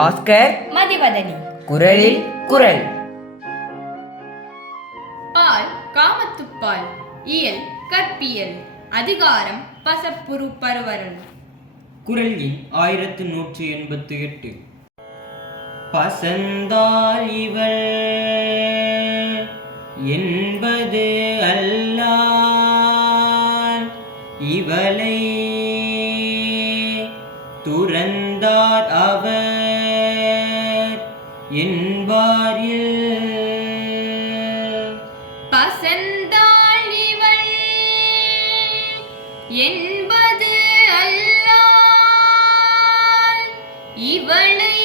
பாஸ்கர் மதிவதனி. குரலில் குரல். பால் காமத்துப்பால். இயல் கற்பியல். அதிகாரம் பசப்புரு பருவரல். குரல் எண் 1188. பசந்தால் இவள் என்பது அல்லால் இவளை துறந்தார் அவர் என்பாரில். பசந்தால் இவள் என்பது அல்லால் இவளை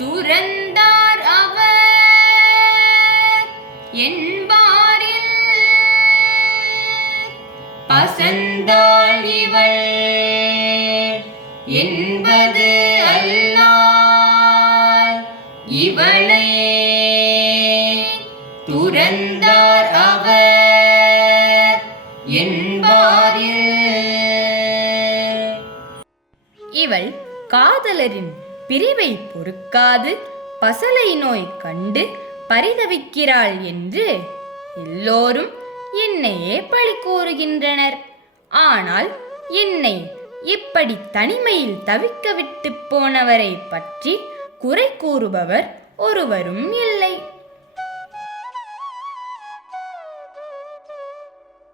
துறந்தார் அவர் என்பாரில். பசந்தால் இவள் என்பது அல்லால் இவளை துறந்தார் அவர் என்பாரில். இவள் காதலரின் பிரிவை பொறுக்காது பசலை நோய் கண்டு பரிதவிக்கிறாள் என்று எல்லோரும் என்னையே பழி கூறுகின்றனர். ஆனால் என்னை இப்படி தனிமையில் தவிக்க விட்டு போனவரை பற்றி குறை கூறுபவர் ஒருவரும் இல்லை.